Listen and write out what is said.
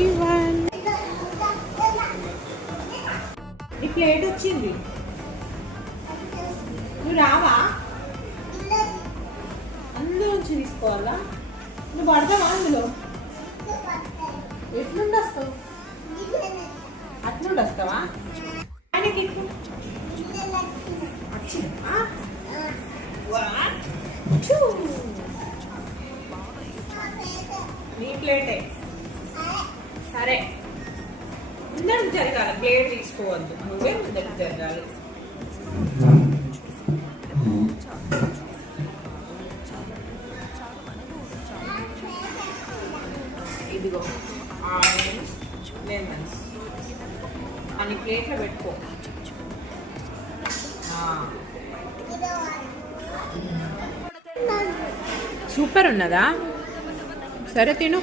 శివన్ ఈ ప్లేట్ వచ్చింది, నువ్వు రావా? అందులోంచి తీసుకోవాలా? నువ్వు పడతావా అందులో? ఎట్లుండి వస్తావు? అట్లుండి వస్తావా? ఆయనకి వచ్చిందా? నీ ప్లేటే సరే. ముందరికి జరగాలి, ప్లేట్ తీసుకోవద్దు, నువ్వే ముందరికి జరగాలి. ఇదిగో ఆనియన్స్, లెమన్స్ అని ప్లేట్లో పెట్టుకో. సూపర్ ఉన్నదా? సరే తిను.